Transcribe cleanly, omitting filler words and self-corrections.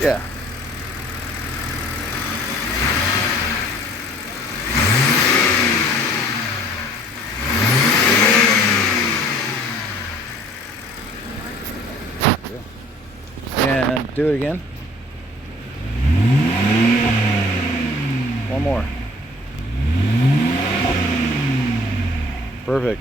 Yeah. And do it again. One more. Perfect.